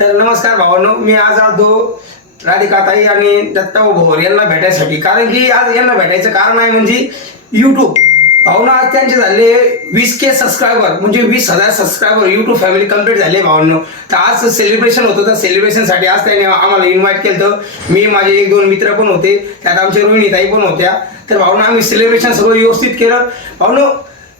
तर नमस्कार भावांनो मी आज आलो राधिकाताई आणि दत्ता भोर यांना भेटायसाठी. कारण की आज यांना भेटायचं कारण आहे म्हणजे युट्यूब भावना आज त्यांचे झाले वीस के सबस्क्रायबर म्हणजे वीस हजार सबस्क्रायबर युट्यूब फॅमिली कंप्लीट झाले भावांनो. तर आज सेलिब्रेशन होतं तर सेलिब्रेशनसाठी आज त्यांनी आम्हाला इन्व्हाइट केलं तर मी माझे एक दोन मित्र पण होते त्यात आमच्या रोहिणीताई पण होत्या. तर भावना आम्ही सेलिब्रेशन सगळं व्यवस्थित केलं. भावनो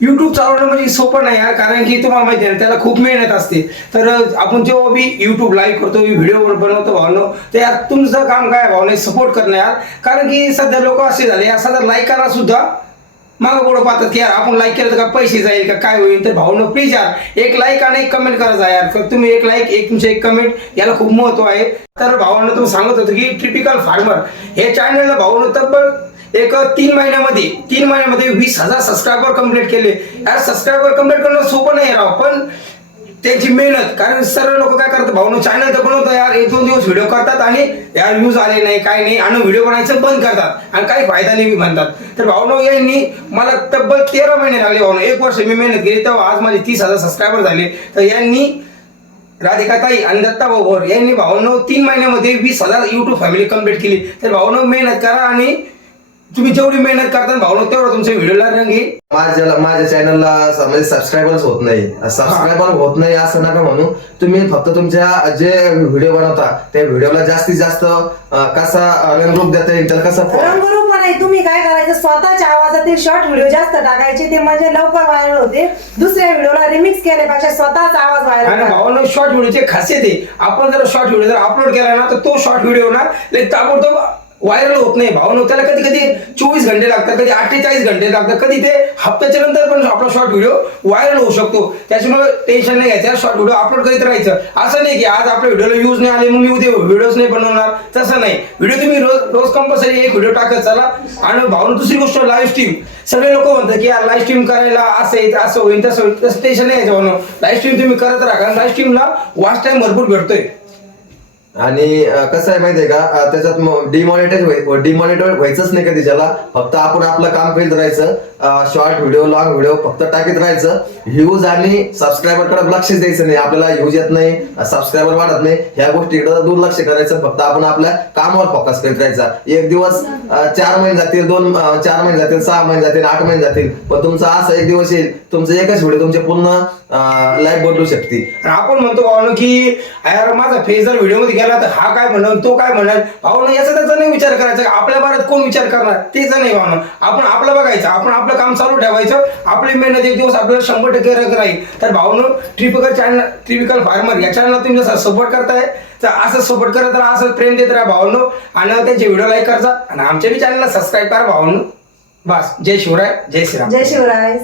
युट्यूब चालवणं म्हणजे सोपं नाही यार कारण की तुम्हाला माहिती आहे ना, त्याला खूप मेहनत असते. तर आपण जेव्हा बी युट्यूब लाईव्ह करतो व्हिडिओ बनवतो भावनो तर यार तुमचं काम काय भावने सपोर्ट करणं यार. कारण की सध्या लोक असे झाले यार सध्या लाईक करा सुद्धा मागं पुढं पाहतात की यार आपण लाईक केलं तर का पैसे जाईल का काय होईल. तर भावनं प्लीज यार एक लाईक आणि एक कमेंट करायचा यार. तर तुम्ही एक लाईक एक तुमचे एक कमेंट याला खूप महत्त्व आहे. तर भावानं तुम्ही सांगत होतं की ट्रिपिकल फार्मर हे चॅनलला भावनं तब्बल एक तीन महिन्यामध्ये तीन महिन्यामध्ये वीस हजार सबस्क्रायबर कंप्लीट केले. यार सबस्क्रायबर कंप्लीट करणं सोपं नाही राव पण त्यांची मेहनत कारण सर्व लोक काय करतात भाऊन चॅनल तर बनवतात यार एक दोन दिवस व्हिडिओ करतात आणि यार व्ह्यूज आले नाही काय नाही आणि व्हिडिओ बनायचं बंद करतात. आणि काही फायदा नाही म्हणतात. तर भाऊनो यांनी मला तब्बल तेरा महिने लागले भाऊनो. एक वर्ष मी मेहनत केली तेव्हा आज माझे तीस हजार सबस्क्रायबर झाले. तर यांनी राधिकाताई आणि दत्ता भाऊ यांनी भाऊनो तीन महिन्यामध्ये वीस हजार युट्यूब फॅमिली कंप्लीट केली. तर भाऊनो मेहनत करा आणि तुम्ही जेवढी मेहनत करता भाऊनो तेवढं तुमच्या व्हिडिओला रंग. येईल माझ्या माझ्या चॅनलला म्हणजे सबस्क्रायबर्स होत नाही. सबस्क्रायबर होत नाही असं नका म्हणू. तुम्ही फक्त तुमच्या जे व्हिडिओ बनवता त्या व्हिडिओला जास्तीत जास्त अं, कसा रंगरूप देता येईल तर कसं रंगरूप नाही. तुम्ही काय करायचं? स्वतःच्या आवाजातील शॉर्ट व्हिडिओ जास्त टाकायचे. ते म्हणजे लवकर व्हायरल होते. दुसऱ्या व्हिडिओला रिमिक्स केल्यापेक्षा स्वतःचा आवाज आणि व्हायरल भावानं शॉर्ट व्हिडिओचे खासियत आहे. आपण जर शॉर्ट व्हिडिओ जर अपलोड केला ना तर तो शॉर्ट व्हिडिओ ना लई ताबडतोब व्हायरल होत नाही भावना त्याला कधी कधी चोवीस घंटे लागतात कधी अठ्ठेचाळीस घंटे लागतात कधी ते हप्त्याच्या नंतर पण आपला शॉर्ट व्हिडिओ व्हायरल होऊ शकतो. त्याच्यामुळे टेन्शन नाही घ्यायचं शॉर्ट व्हिडिओ अपलोड करीत राहायचं. असं नाही की आज आपल्या व्हिडिओला यूज नाही आले मग मी उद्या व्हिडिओज नाही बनवणार. तसं नाही. व्हिडिओ तुम्ही रोज रोज कंपल्सरी एक व्हिडिओ टाकत चला. आणि भावनं दुसरी गोष्ट लाईव्ह स्ट्रीम सगळे लोक म्हणतात की यार लाईव्ह स्ट्रीम करायला असं आहे असं होईल तसं होईल. तसं टेन्शन नाही यायचं म्हणून लाईव्ह स्ट्रीम तुम्ही करत राहा. कारण लाईव्ह स्ट्रीमला वॉच टाइम भरपूर भेटतोय. आणि कसं आहे माहितीये का? त्याच्यात डिमॉनिटर डिमॉनिटर व्हायचंच नाही कधी त्याला फक्त आपण आपलं काम करीत राहायचं. शॉर्ट व्हिडिओ लॉंग व्हिडिओ फक्त टाकीत राहायचं. व्ह्यूज आणि सबस्क्रायबरकडे लक्षच द्यायचं नाही. आपल्याला व्ह्यूज येत नाही सबस्क्रायबर वाढत नाही. ह्या गोष्टीकडे दुर्लक्ष करायचं. फक्त आपण आपल्या कामावर फोकस करीत राहायचा. एक दिवस चार महिने जातील दोन चार महिने जातील सहा महिने जातील आठ महिने जातील. पण तुमचा असा एक दिवस येईल तुमचं एकच व्हिडिओ तुमचे पूर्ण लाईफ बदलू शकते आणि आपण म्हणतो की यार माझा फेस जर व्हिडिओमध्ये गेला तर हा काय म्हणणार तो काय म्हणणार भावनं याचा त्याचा नाही विचार करायचा आपल्या भारत कोण विचार करणार? तेच नाही भावनं. आपण आपलं बघायचं आपण आपलं काम चालू ठेवायचं आपली मेहनत एक दिवस आपल्याला शंभर टक्के रंग राहील. तर भावनं ट्रिपिकल चॅनल ट्रिपिकल फार्मर या चॅनलला तुम्ही जसं सपोर्ट करताय तर असं सपोर्ट करत राहा असं प्रेम देत राहा भावनो आणि त्यांचे व्हिडिओ लाईक करता आणि आमच्या बी चॅनलला सबस्क्राईब करा भावनं बस जय शिवराय जय श्रीराम. जय शिवराय.